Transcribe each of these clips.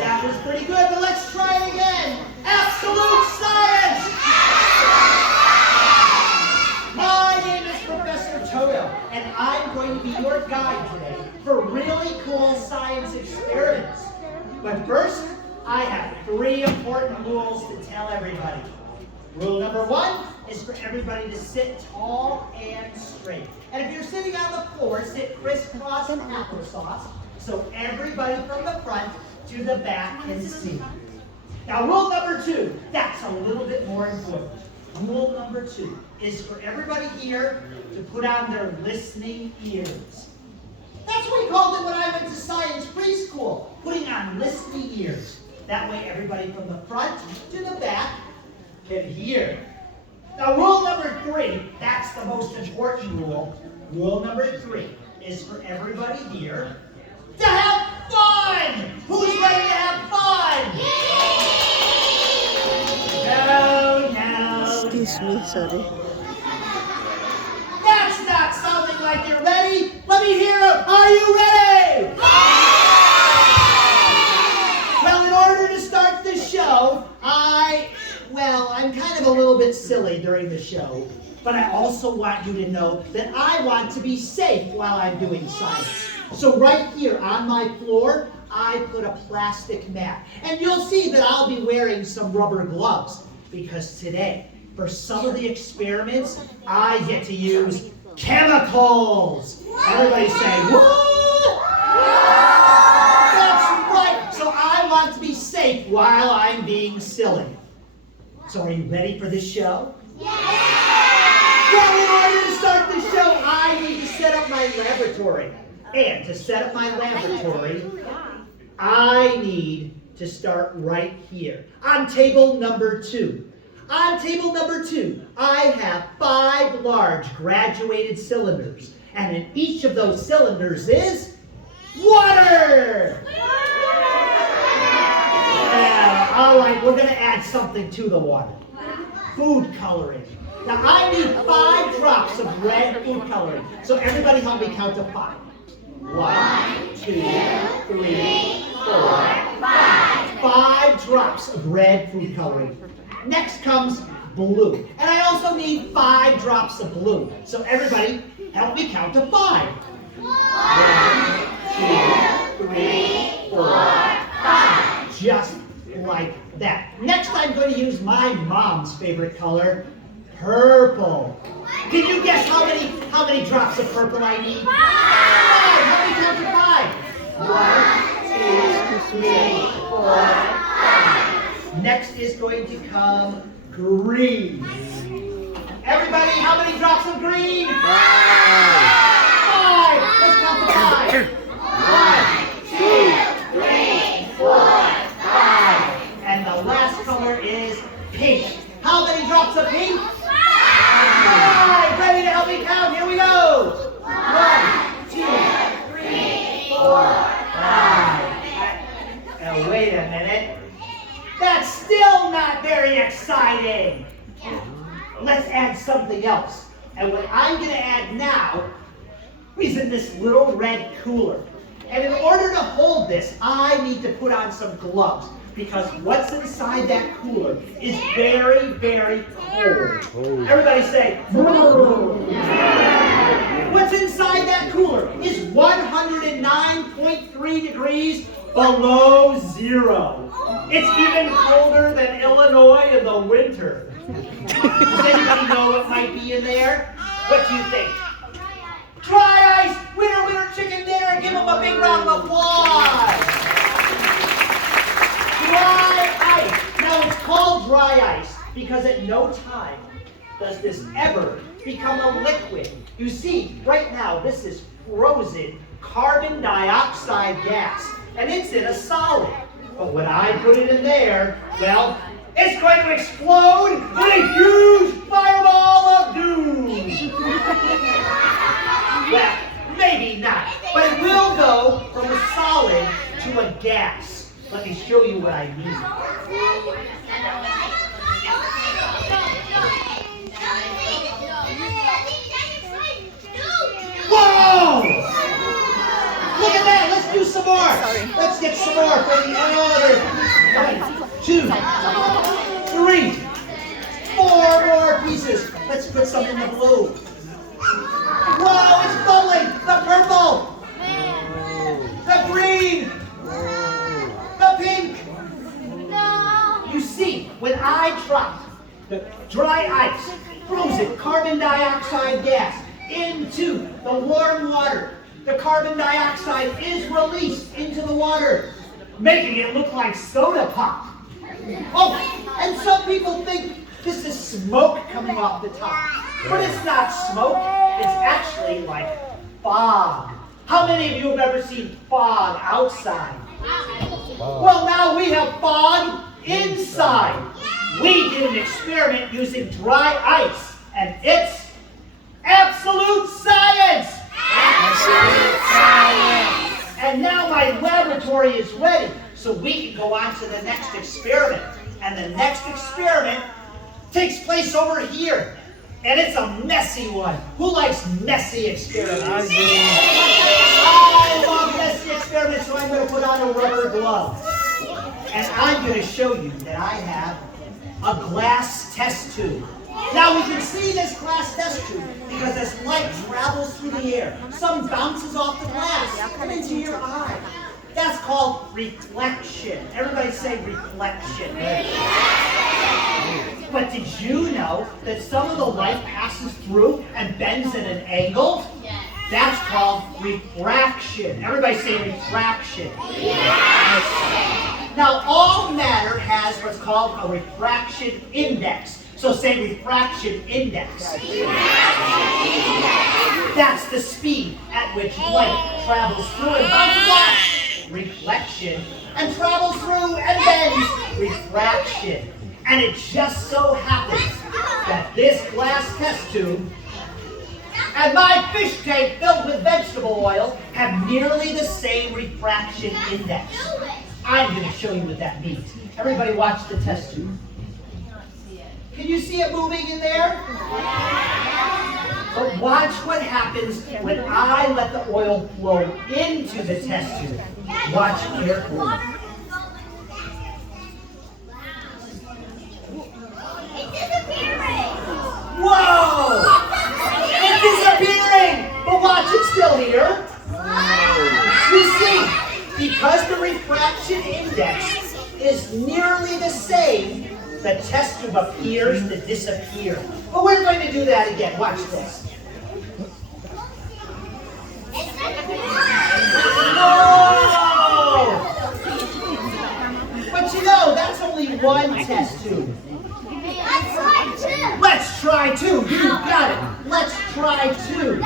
That was pretty good, but let's try it again. Absolute science! My name is Professor Toto, and I'm going to be your guide today for really cool science experiments. But first, I have 3 important rules to tell everybody. Rule number 1 is for everybody to sit tall and straight. And if you're sitting on the floor, sit crisscross applesauce so everybody from the front to the back can see. Now, rule number 2, that's a little bit more important. Rule number 2 is for everybody here to put on their listening ears. That's what we called it when I went to science preschool, putting on listening ears. That way everybody from the front to the back can hear. Now, rule number 3, that's the most important rule. Rule number 3 is for everybody here to have fun! Who's ready to have fun? No. Excuse me, sorry. That's not sounding like you're ready. Let me hear it. Are you ready? Well, in order to start this show, I'm kind of a little bit silly during the show, but I also want you to know that I want to be safe while I'm doing science. So right here on my floor, I put a plastic mat. And you'll see that I'll be wearing some rubber gloves because today, for some of the experiments, I get to use chemicals. Everybody say, what? That's right. So I want to be safe while I'm being silly. So are you ready for this show? Yeah! Well, in order to start the show, I need to set up my laboratory. And to set up my laboratory, I need to start right here on table number 2. On table number 2, I have 5 large graduated cylinders. And in each of those cylinders is water! Yeah, all right, we're going to add something to the water. Food coloring. Now, I need 5 drops of red food coloring. So everybody help me count to 5. 1, 2, 3, 4, 5. 5 drops of red food coloring. Next comes blue. And I also need 5 drops of blue. So everybody, help me count to 5. 1, 2, 3, 4, 5. Just like that. Next, I'm going to use my mom's favorite color, purple. Can you guess how many drops of purple I need? 5. Help me count to 5. 1, 2, 3, 4, 5. Next is going to come green. Everybody, how many drops of green? 5. Let's count to 5. 1, 2, 3, 4, 5. And the last color is pink. How many drops of pink? 5. Ready to help me count? Here we go. 1, 2, 3, 4, 5. Now wait a minute. That's still not very exciting. Let's add something else. And what I'm going to add now is in this little red cooler. And in order to hold this, I need to put on some gloves because what's inside that cooler is very, very cold. Everybody say, what's inside that cooler is 109.3 degrees below 0. It's even colder than Illinois in the winter. Does anybody know what might be in there? What do you think? Dry ice! Winner, winner, chicken dinner! Give them a big round of applause! Dry ice! Now it's called dry ice because at no time does this ever become a liquid. You see, right now this is frozen carbon dioxide gas, and it's in a solid. But when I put it in there, well, it's going to explode in a huge fireball of doom. Well, maybe not, but it will go from a solid to a gas. Let me show you what I mean. Whoa! Look at that, let's do some more. Let's get some more for the other the blue. Whoa, it's bubbling! The purple! The green! The pink! No. You see, when I drop the dry ice, frozen carbon dioxide gas into the warm water, the carbon dioxide is released into the water, making it look like soda pop. Oh, and some people think this is smoke coming off the top. But it's not smoke, it's actually like fog. How many of you have ever seen fog outside? Well, now we have fog inside. We did an experiment using dry ice, and it's absolute science! Absolute science. And now my laboratory is ready, so we can go on to the next experiment. And the next experiment takes place over here. And it's a messy one. Who likes messy experiments? I love messy experiments, so I'm going to put on a rubber glove. And I'm going to show you that I have a glass test tube. Now we can see this glass test tube because as light travels through the air, some bounces off the glass and into your eye. That's called reflection. Everybody say reflection. But did you know that some of the light passes through and bends at an angle? Yes. That's called refraction. Everybody say refraction. Yes. Now all matter has what's called a refraction index. So say refraction index. That's the speed at which light travels through and bounces off. Reflection. And travels through and bends. Refraction. And it just so happens that this glass test tube and my fish tank filled with vegetable oil have nearly the same refraction index. I'm going to show you what that means. Everybody watch the test tube. Can you see it moving in there? But watch what happens when I let the oil flow into the test tube. Watch carefully. Whoa! It's disappearing! But watch, it's still here. You see, because the refraction index is nearly the same, the test tube appears to disappear. But we're going to do that again. Watch this. Whoa! But you know, that's only one test tube. Let's try two. You got it. Let's try two.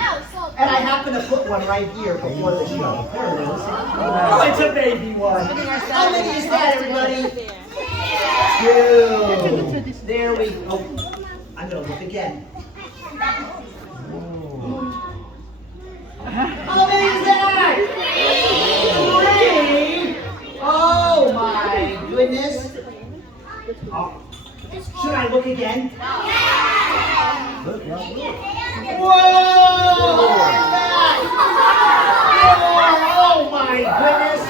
And I happen to put one right here before the show. There it is. Oh, it's a baby one. How many is that, everybody? Two. There we go. I'm going to look again. How many is that? Three. Oh, my goodness. Oh. Should I look again? Whoa! Look at that! Oh my goodness!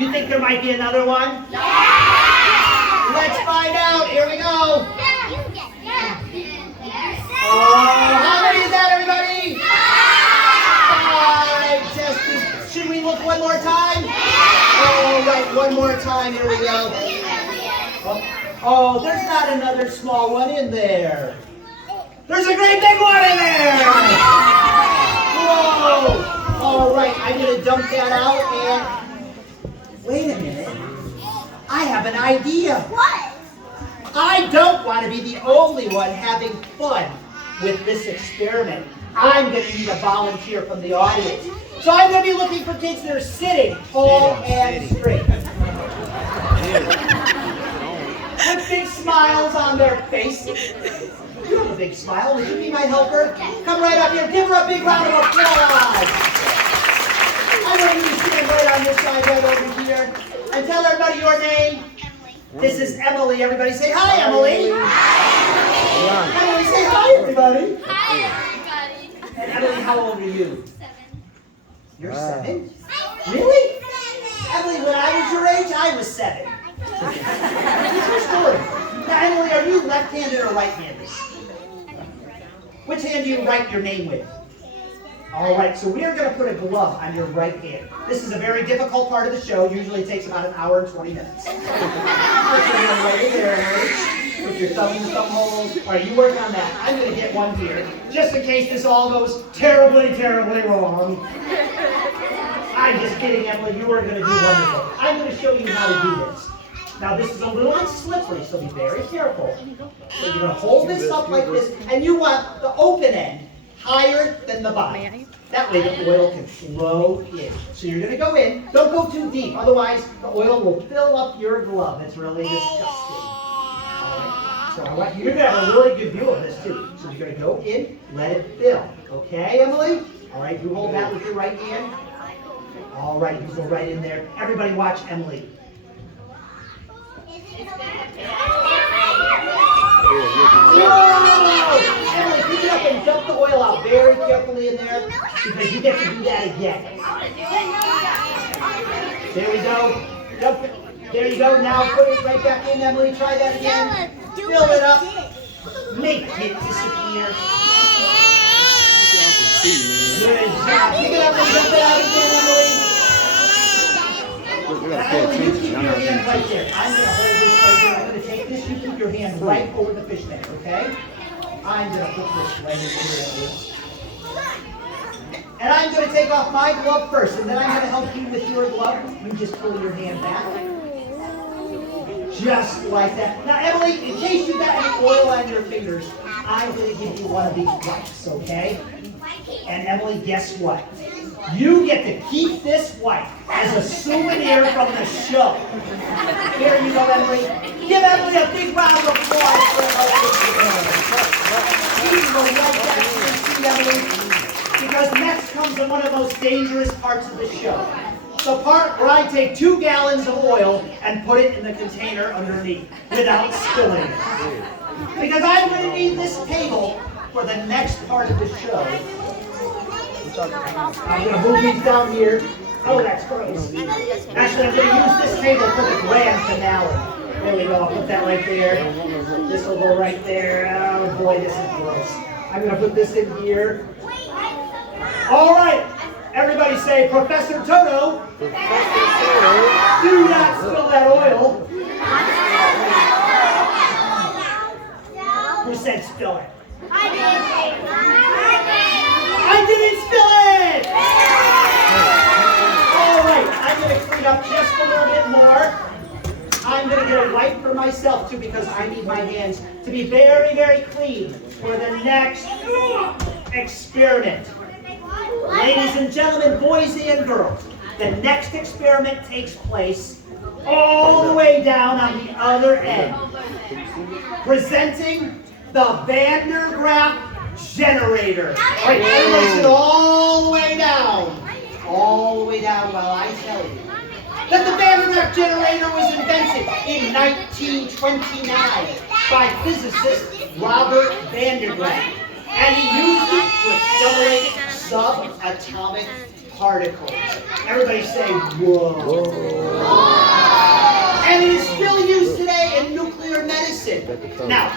You think there might be another one? Let's find out. Here we go. Oh, how many is that, everybody? 5 testers. Should we look one more time? All right, one more time. Here we go. Oh, there's not another small one in there. There's a great big one in there! Whoa! All right, I'm going to dump that out and... Wait a minute. I have an idea. What? I don't want to be the only one having fun with this experiment. I'm going to need a volunteer from the audience. So I'm going to be looking for kids that are sitting tall and straight. With big smiles on their face. You have a big smile. Would you be my helper? Come right up here. Give her a big round of applause. I want you to stand right on this side, right over here. And tell everybody your name. Emily. This is Emily. Everybody say hi, Emily. Hi. Emily, say hi, everybody. Hi, everybody. And Emily, how old are you? 7. You're 7? Really? Emily, when I was your age, I was 7. What's your story? Now, Emily, are you left-handed or right-handed? Which hand do you write your name with? All right, so we are going to put a glove on your right hand. This is a very difficult part of the show. Usually it takes about an hour and 20 minutes. Put your hand right in there, Emily. Put your thumb in the thumb holes. All right, you work on that. I'm going to get one here, just in case this all goes terribly, terribly wrong. I'm just kidding, Emily. You are going to do wonderful. I'm going to show you how to do this. Now, this is a little bit slippery, so be very careful. So you're going to hold this up like this, and you want the open end higher than the bottom. That way the oil can flow in. So you're going to go in. Don't go too deep, otherwise the oil will fill up your glove. It's really disgusting. All right. So I want you to have a really good view of this too. So you're going to go in, let it fill. Okay, Emily? All right, you hold that with your right hand. All right, you go right in there. Everybody watch Emily. Whoa! Emily, pick it up and dump the oil out very carefully in there because you get to do that again. There we go. Dump it. There you go. Now put it right back in, Emily. Try that again. Fill it up. Make it disappear. Good job. Pick it up and dump it out again, Emily. Emily, you keep your hand right there. I'm going to hold this right here. I'm going to take this. You keep your hand right over the fish tank, okay? I'm going to put this right in here. And I'm going to take off my glove first, and then I'm going to help you with your glove. You just pull your hand back. Just like that. Now, Emily, in case you got any oil on your fingers, I'm going to give you one of these wipes, okay? And Emily, guess what? You get to keep this wipe as a souvenir from the show. Here you go, Emily. Give Emily a big round of applause for her. Please go right back to your seat, Emily, because next comes one of those dangerous parts of the show. The part where I take 2 gallons of oil and put it in the container underneath without spilling it. Because I'm going to need this table for the next part of the show. I'm going to move these down here. Oh, that's gross. Actually, I'm going to use this table for the grand finale. There we go. I'll put that right there. This will go right there. Oh, boy, this is gross. I'm going to put this in here. All right. Everybody say, Professor Toto. Professor Toto. Do not spill that oil. Who said spill it? I didn't spill it! All right, I'm going to clean up just a little bit more. I'm going to get a wipe for myself too because I need my hands to be very, very clean for the next experiment. Ladies and gentlemen, boys and girls, the next experiment takes place all the way down on the other end. Presenting the Van der Graaf generator. All right, everybody sit all the way down. All the way down while I tell you that the Van der Graaf generator was invented in 1929 by physicist Robert Van der Graaf. And he used it to accelerate subatomic particles. Everybody say, whoa. And it is still used today in nuclear medicine. Now,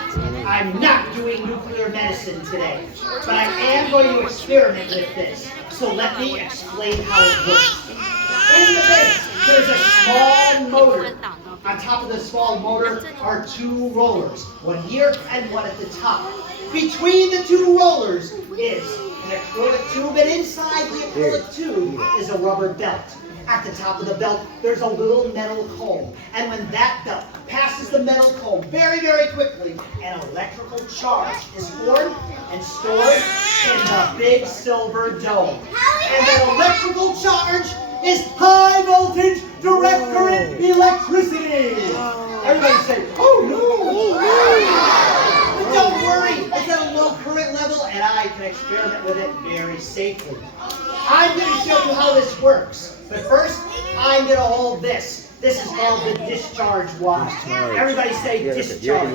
I'm not doing nuclear medicine today, but I am going to experiment with this. So let me explain how it works. In the base, there's a small motor. On top of the small motor are 2 rollers, one here and one at the top. Between the 2 rollers is an acrylic tube, and inside the acrylic tube is a rubber belt. At the top of the belt, there's a little metal comb. And when that belt passes the metal comb very, very quickly, an electrical charge is formed and stored in the big silver dome. And that electrical charge is high voltage direct current electricity. Everybody say, oh no! But don't worry, it's at a low current level and I can experiment with it very safely. I'm going to show you how this works. But first, I'm going to hold this. This is called the discharge wand. Everybody say discharge.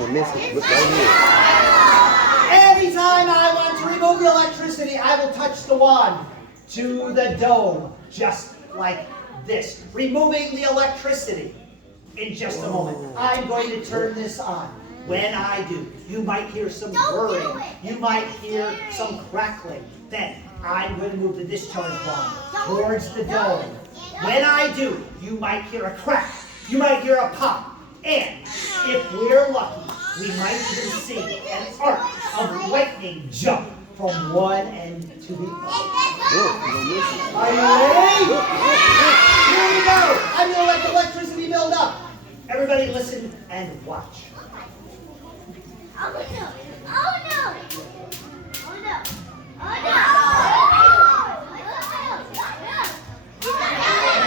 Anytime I want to remove the electricity, I will touch the wand to the dome, just like this, removing the electricity. In just a moment, I'm going to turn this on. When I do, you might hear some whirring. You might hear some crackling. Then I'm going to move the discharge wand towards the dome. When I do, you might hear a crack. You might hear a pop. And if we're lucky, we might even see an arc of lightning jump from one end to the other. Are you ready? Here we go. I'm going to let the electricity build up. Everybody listen and watch. Oh no! Oh no! Oh no! Oh no!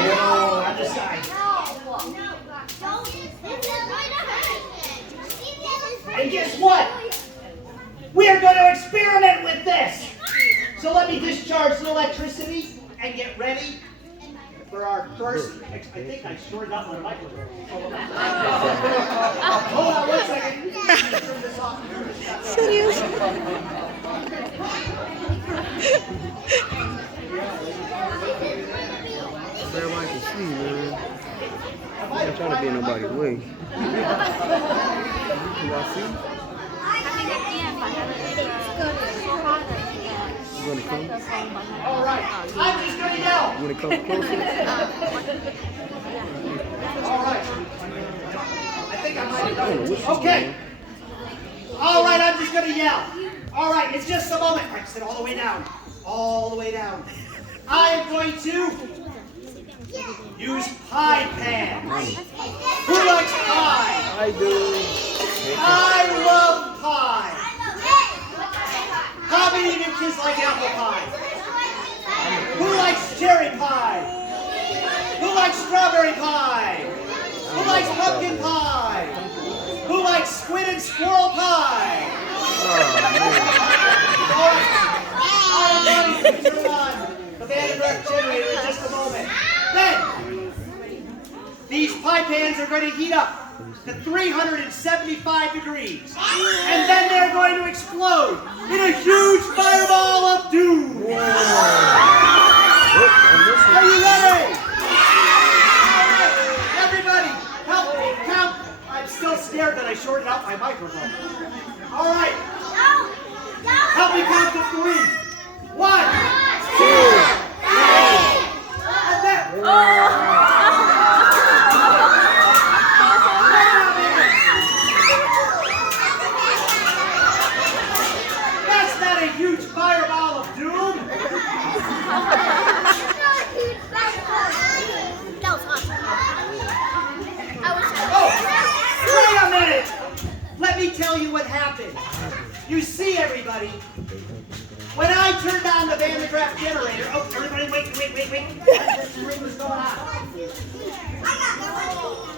Whoa, on the side. And guess what? We are going to experiment with this. So let me discharge the electricity and get ready for our first. I think I shorted out my microphone. Hold on 1 second. Turn this off. Serious? Everybody can see, man. I'm not trying to be in nobody's way. Y'all see? You gonna come? All right. I'm just going to yell. You gonna come closer? All right. I think I might have done it. What's Okay. All right, I'm just going to yell. All right, it's just a moment. Like I said, all the way down. All the way down. I am going to use pie pan. Who likes pie? I do. I love pie. How many of you kids like apple pie? Who likes cherry pie? Who likes strawberry pie? Who likes pumpkin pie? Who likes squid and squirrel pie? All right. I'm going to turn on the Vanderbilt generator in just a moment. Then, these pie pans are going to heat up to 375 degrees. And then they're going to explode in a huge fireball of doom. Are you ready? Everybody, help me count. I'm still scared that I shorted out my microphone. All right. Help me count to 3. 1, 2, 3. And then. Huge fireball of doom. Oh, wait a minute. Let me tell you what happened. You see, everybody, when I turned on the Van de Graaff generator, oh, everybody, wait. This ring was going on.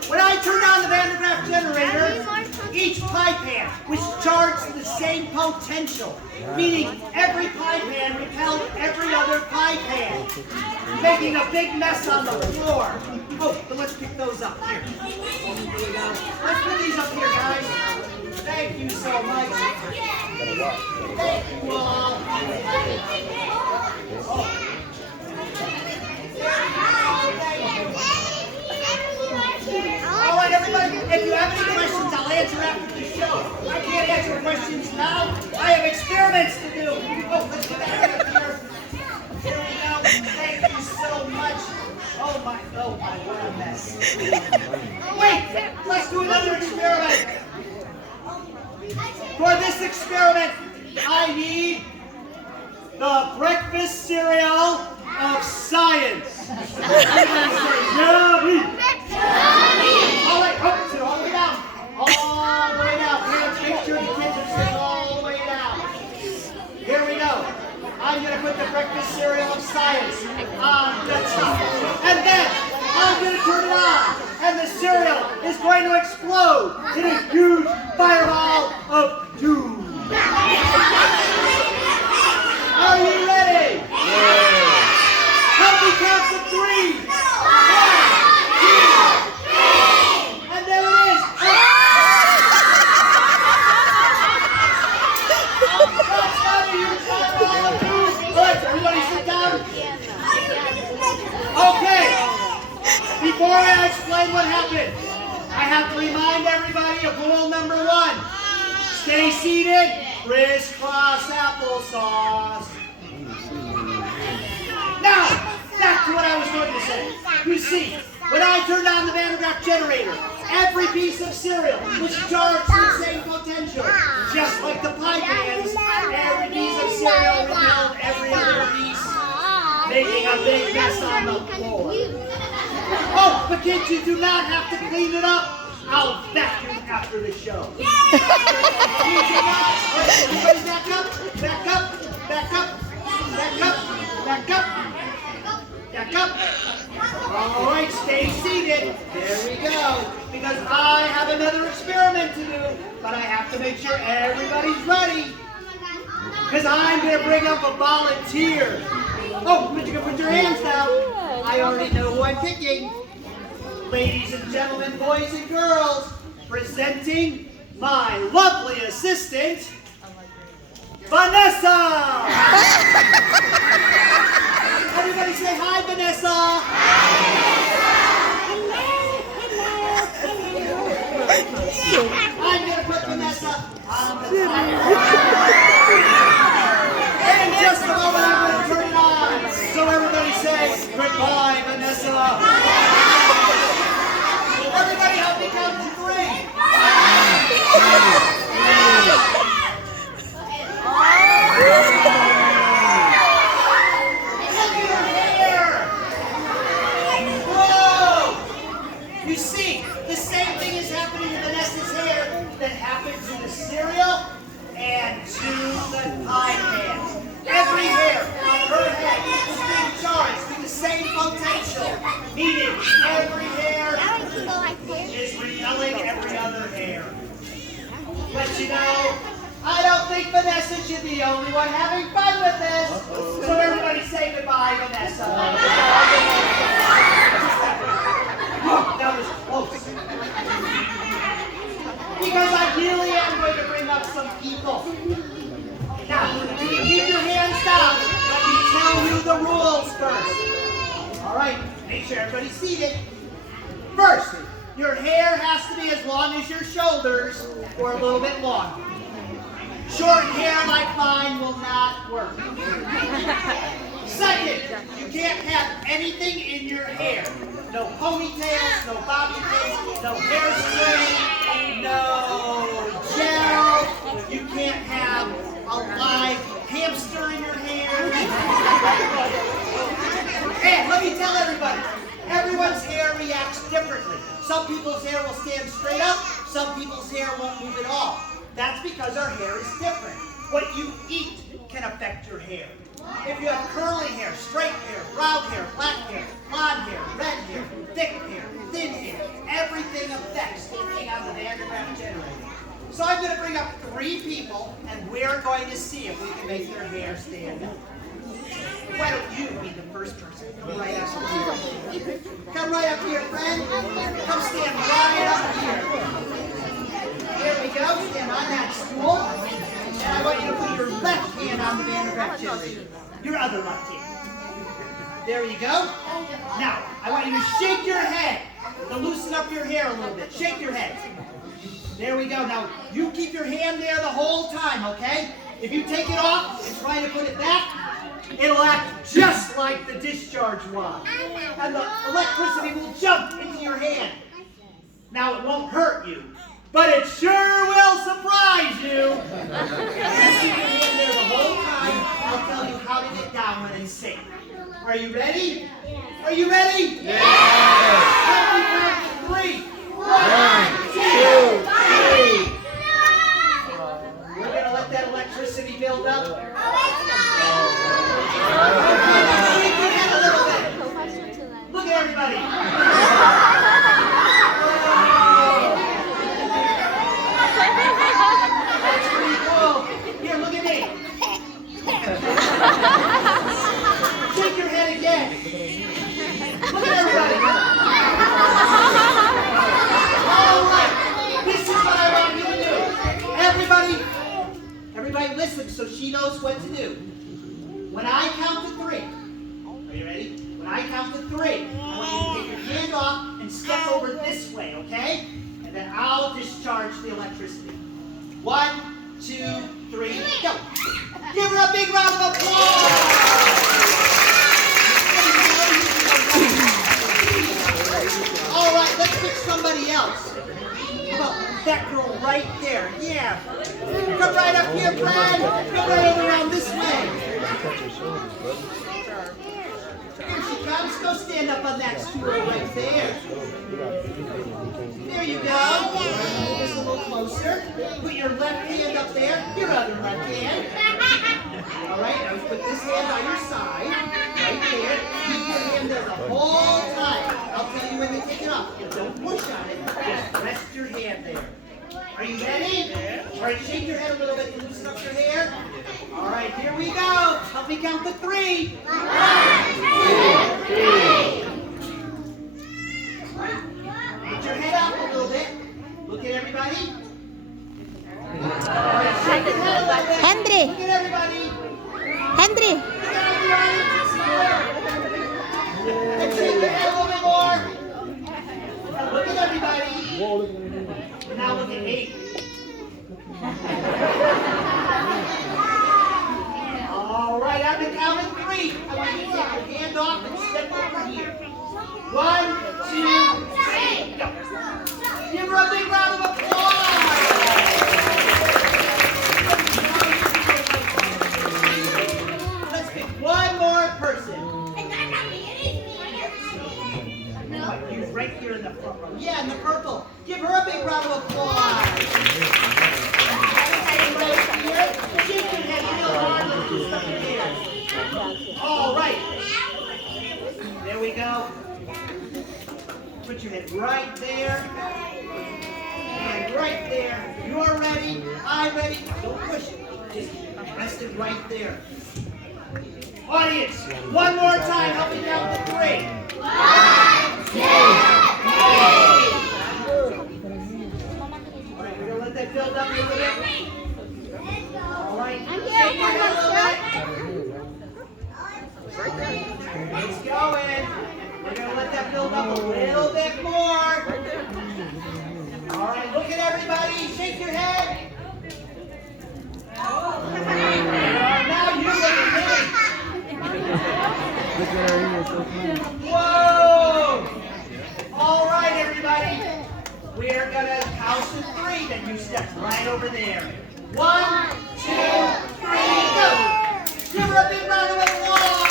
When I turned on the Van de Graaff generator, each pie pan was charged to the same potential, meaning every pie pan repelled every other pie pan, making a big mess on the floor. Oh, but let's pick those up here. Let's put these up here, guys. Thank you so much. Thank you all. All right, everybody, if you have any questions, I'll answer after the show. I can't answer questions now. I have experiments to do. Oh, let's get that up here. Here we go. Thank you so much. Oh my, what a mess. Wait, let's do another experiment. For this experiment, I need the breakfast cereal of science. Yummy. All right, sit all the way down. All the way down. Parents, make sure the kids are sitting all the way down. Here we go. I'm going to put the breakfast cereal of science on the top. And then I'm going to turn it on. And the cereal is going to explode in a huge fireball of doom. Are you ready? Yeah. Help me count to 3. 1, 2, 3. And there it is. That's not a huge fireball of doom. All right, everybody sit down. Okay. Before I explain what happened, I have to read remind everybody of rule number 1. Stay seated, crisscross applesauce. Now, back to what I was going to say. You see, when I turned on the Van de Graaff generator, every piece of cereal was charged to the same potential. Just like the pie pans, every piece of cereal repelled every other piece, making a big mess on the floor. Oh, but kids, you do not have to clean it up. I'll vacuum after the show. You do not. Everybody back up, back up, back up, back up, back up, back up. All right, stay seated. There we go. Because I have another experiment to do, but I have to make sure everybody's ready. Because I'm going to bring up a volunteer. Oh, but you can put your hands down. I already know who I'm picking. Ladies and gentlemen, boys and girls, presenting my lovely assistant, Vanessa! Everybody say hi, Vanessa! I'm going to put Vanessa on the And in just a moment, I'm going to turn it on. So everybody say goodbye, Vanessa. Everybody help me count to 3. 1. You see, the same thing is happening to Vanessa's hair that happened to the cereal and to the pie pans. Every hair on her head is being charged with the same potential, meaning every hair is repelling every other hair. But you know, I don't think Vanessa should be the only one having fun with this. So everybody say goodbye, Vanessa. Oh, that was close. Because I really am going to bring up some people. Now, keep your hands down. Let me tell you the rules first. All right, make sure everybody's seated. First, your hair has to be as long as your shoulders or a little bit longer. Short hair like mine will not work. Second, you can't have anything in your hair. No ponytails, no bobby pins, no hairspray, no gel. You can't have a live hamster in your hair. And let me tell everybody, everyone's hair reacts differently. Some people's hair will stand straight up, some people's hair won't move at all. That's because our hair is different. What you eat can affect your hair. If you have curly hair, straight hair, brown hair, black hair, blonde hair, red hair, thick hair, thin hair, everything affects being on the Van de Graaff generator. So I'm going to bring up 3 people, and we're going to see if we can make their hair stand up. Why don't you be the first person? Come right up here. Come right up here, friend. Come stand right up here. Here we go. Stand on that stool. And I want you to put your left hand on the Van de Graaff generator. Your other left hand. There you go. Now, I want you to shake your head to loosen up your hair a little bit. Shake your head. There we go. Now, you keep your hand there the whole time, okay? If you take it off and try to put it back, it'll act just like the discharge wand. And the electricity will jump into your hand. Now, it won't hurt you, but it sure will surprise you. Just keep your hand there the whole time. I'll tell you how to get down when it's safe. Are you ready? Are you ready? Yeah. Count me back to 3. 1, 2, 3. We're going to let that electricity build up. Okay, shake your head a little bit. Look at everybody. That's pretty cool. Here, look at me. Shake your head again. Look at everybody. All right. This is what I want you to do. Everybody listen so she knows what to do. When I count to 3, are you ready? When I count to 3, I want you to take your hand off and step over this way, okay? And then I'll the electricity. 1, 2, 3, go. Give her a big round of applause. All right, let's pick somebody else. How about that girl right there? Yeah. Come right up here, Brad. Go right over around this way. Here she comes. Go stand up on that stool right there. There you go. Just a little closer. Put your left hand up there. Your other left hand. All right, now put this hand by your side. Right there. Keep your hand there the whole time. I'll tell you when to take it off. Don't push on it. Just rest your hand there. Are you ready? All right, shake your head a little bit to loosen up your hair. All right, here we go. Help me count to 3. 1, 2, 3. Put your head up a little bit. Look at everybody. All right, shake your head a little bit. Henry. Look at everybody. Henry. Look at everybody. And shake your head a little bit more. Look at everybody. Now look at me. All right, I'm going to count to 3. I want you to take your hand off and step over here. 1, 2, 3, go. Give her a big round of applause. Let's pick one more person. You're right here in the front row. Yeah, in the purple. Give her a big round of applause. All right. There we go. Put your head right there. And right there. You're ready. I'm ready. Don't push it. Just rest it right there. Audience, one more time. Help me count to 3. 1, 2, 3. All right, we're going to let that build up a little bit. All right. Shake your head a little bit. It's going. We're going to let that build up a little bit more. All right, look at everybody. Shake your head. Now you look at me. Whoa! All right, everybody. We're going to count to 3. Then you step right over there. 1, 2, 3, go. Give her a big round of applause.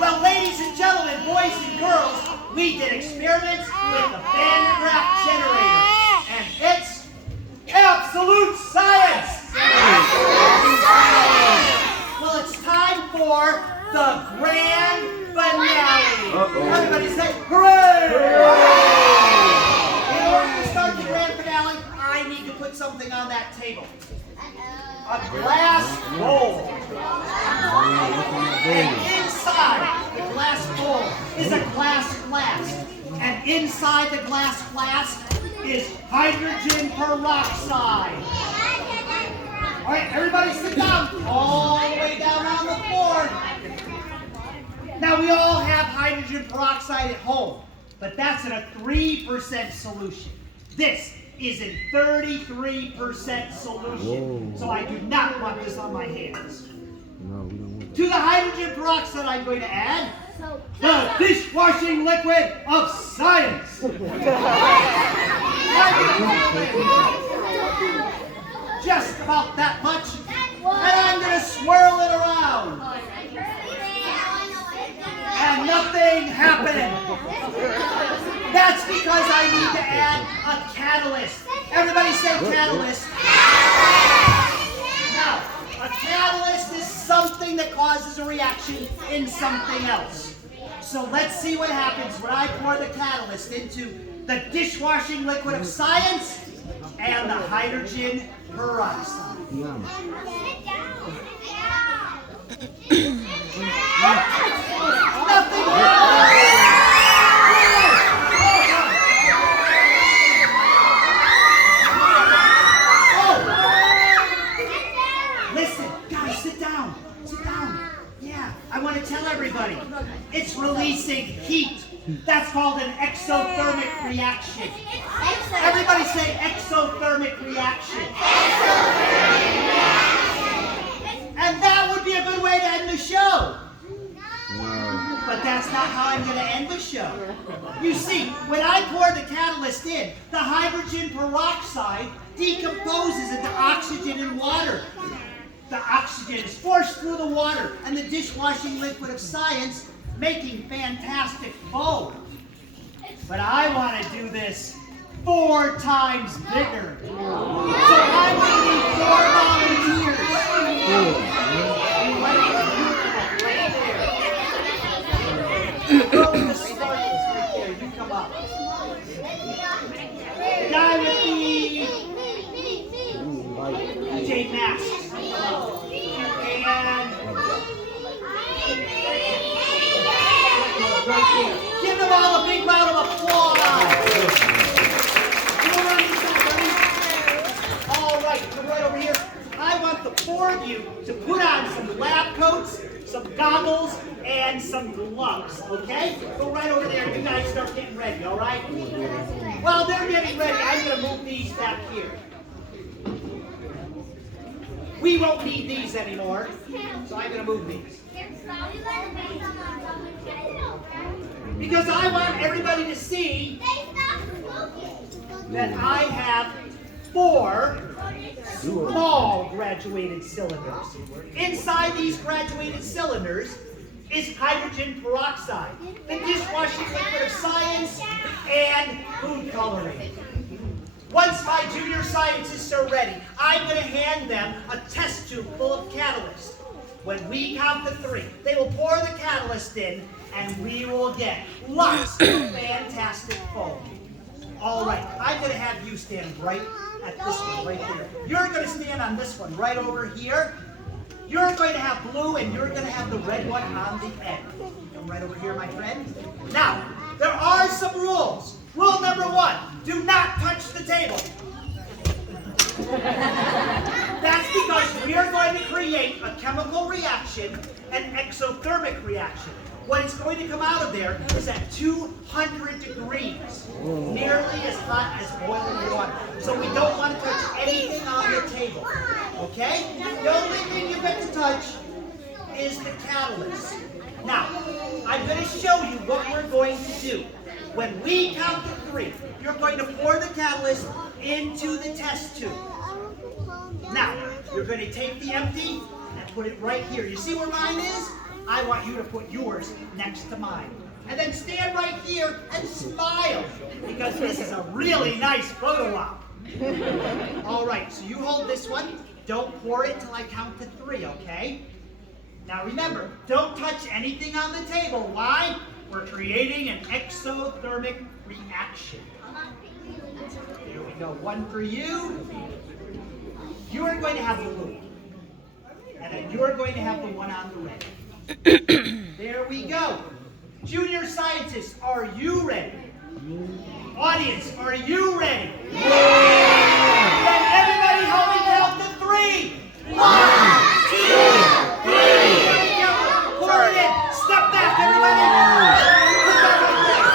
Well, ladies and gentlemen, boys and girls, we did experiments with the Van de Graaff generator, and it's absolute science. Absolute science. Well, it's time for the grand finale. Everybody say hooray! In order to start the grand finale, I need to put something on that table. A glass bowl. And inside the glass bowl is a glass flask. And inside the glass flask is hydrogen peroxide. All right, everybody sit down. All the way down on the floor. Now, we all have hydrogen peroxide at home, but that's in a 3% solution. This is in 33% solution. Whoa. So I do not want this on my hands. No, we don't want that. To the hydrogen peroxide, I'm going to add the dishwashing liquid of science. Just about that much. And I'm going to swirl it around. And nothing happened. That's because I need to add a catalyst. Everybody say catalyst. Now, a catalyst is something that causes a reaction in something else. So let's see what happens when I pour the catalyst into the dishwashing liquid of science and the hydrogen peroxide. Nothing happened. I want to tell everybody, it's releasing heat. That's called an exothermic reaction. Everybody say exothermic reaction. And that would be a good way to end the show. But that's not how I'm going to end the show. You see, when I pour the catalyst in, the hydrogen peroxide decomposes into oxygen and water. The oxygen is forced through the water and the dishwashing liquid of science, making fantastic foam. But I want to do this 4 times bigger. So I'm going to need 4 volunteers. Throw in the sparkles right there. You come up. The guy with the J mask. And right there. Give them all a big round of applause. All right, come right over here. I want the 4 of you to put on some lab coats, some goggles, and some gloves, okay? Go right over there. You guys start getting ready, all right? While they're getting ready, I'm going to move these back here. We won't need these anymore, so I'm going to move these. Because I want everybody to see that I have 4 small graduated cylinders. Inside these graduated cylinders is hydrogen peroxide, the dishwashing liquid of science, and food coloring. Once my junior scientists are ready, I'm going to hand them a test tube full of catalyst. When we count to 3, they will pour the catalyst in, and we will get lots of fantastic foam. All right, I'm going to have you stand right at this one right there. You're going to stand on this one right over here. You're going to have blue, and you're going to have the red one on the end. Come right over here, my friend. Now, there are some rules. Rule number 1, do not touch the table. That's because we are going to create a chemical reaction, an exothermic reaction. What is going to come out of there is at 200 degrees, nearly as hot as boiling water. So we don't want to touch anything on the table, okay? The only thing you get to touch is the catalyst. Now, I'm going to show you what we're going to do. When we count to 3, you're going to pour the catalyst into the test tube. Now, you're going to take the empty and put it right here. You see where mine is? I want you to put yours next to mine. And then stand right here and smile, because this is a really nice photo op. All right, so you hold this one. Don't pour it till I count to 3, okay? Now remember, don't touch anything on the table. Why? We're creating an exothermic reaction. Here we go. 1 for you. You are going to have the blue. And then you are going to have the one on the red. There we go. Junior scientists, are you ready? Audience, are you ready? Yeah! Then everybody help me count to 3. 1, 2, 3. Pour it in. Step back, everybody. Put that right there.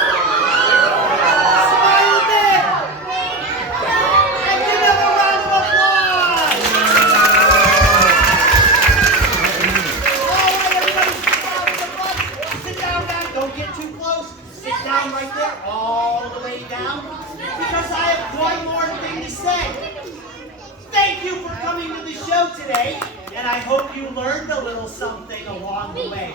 Smile big. And give them a round of applause. All right, everybody, sit down now. Don't get too close. Sit down right there, all the way down, because I have one more thing to say. Thank you for coming to the show today, and I hope you learned a little something along the way.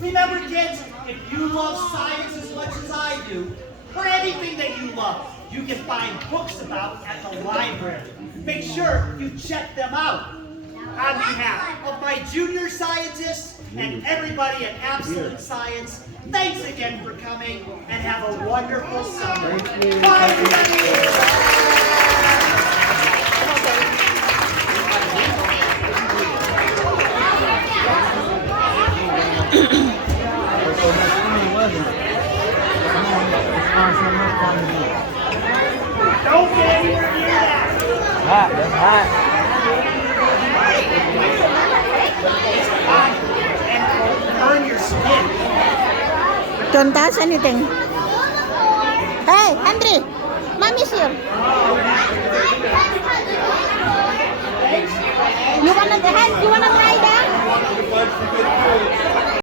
Remember, kids, if you love science as much as I do, or anything that you love, you can find books about at the library. Make sure you check them out. On behalf of my junior scientists and everybody at Absolute Science, thanks again for coming, and have a wonderful summer. Bye, Don't get anywhere near that. Hot, that's hot. It's hot and burn your skin. Don't touch anything. Hey, Henry, mommy's here. You wanna try that?